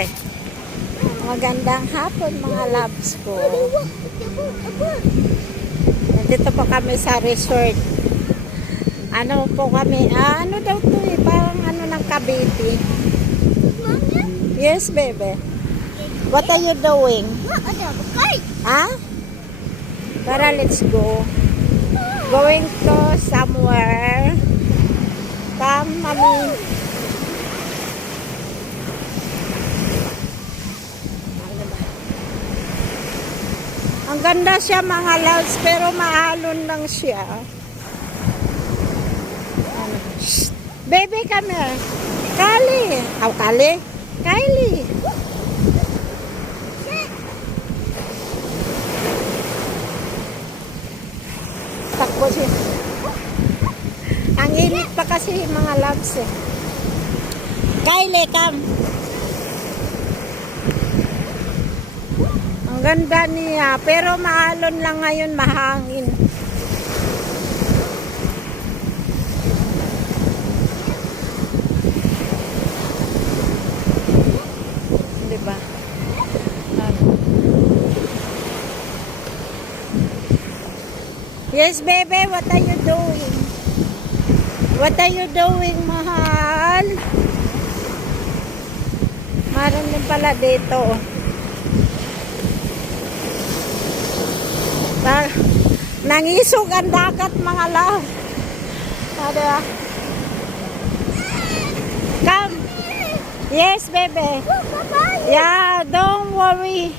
Ay, magandang hapon mga loves ko. Nandito po kami sa resort. Ano po kami, ano daw to eh, parang ano ng Cavite. Yes, baby. What are you doing? Ha? Tara, let's go. Going to somewhere. Come, mommy. Ang ganda siya mga loves, pero maalon lang siya. Ano? Shh. Baby, come here. Kali. Oh, Kali. Kylie. Takbo siya. Ang init pa kasi mga loves eh. Kylie, come. Ang ganda niya, pero maalon lang ngayon, mahangin. Diba? Yes, baby, what are you doing? What are you doing, mahal? Meron din pala dito. Nangisog ang dagat mga love. Diba? Come. Yes, baby. Yeah, don't worry.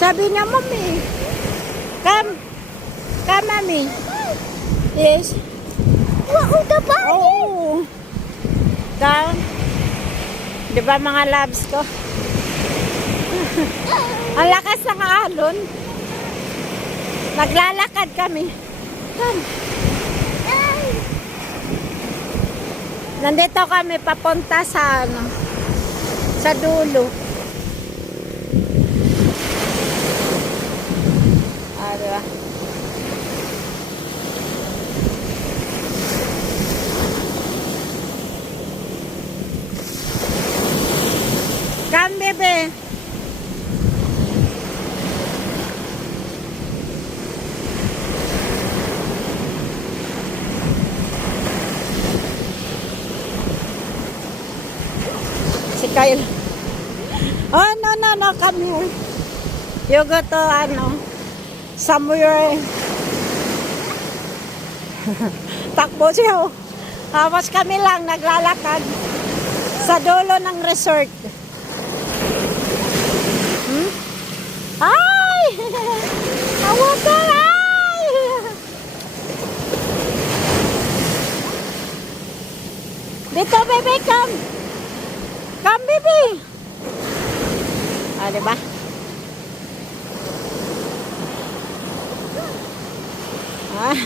Sabi niya, mommy. Come. Come, mommy. Yes. Wow, the Oh. Come. Diba mga loves ko? Ang lakas ng alon. Naglalakad kami. Come. Nandito kami papunta sa ano, sa dulo. Diba? Come, baby. Si Kyle. Oh, no, come here. You go to, somewhere. Takbo siya, oh. Tapos kami lang naglalakad sa dulo ng resort. Ay! Awakan! Ay! Dito, baby, come! Come, baby! Diba?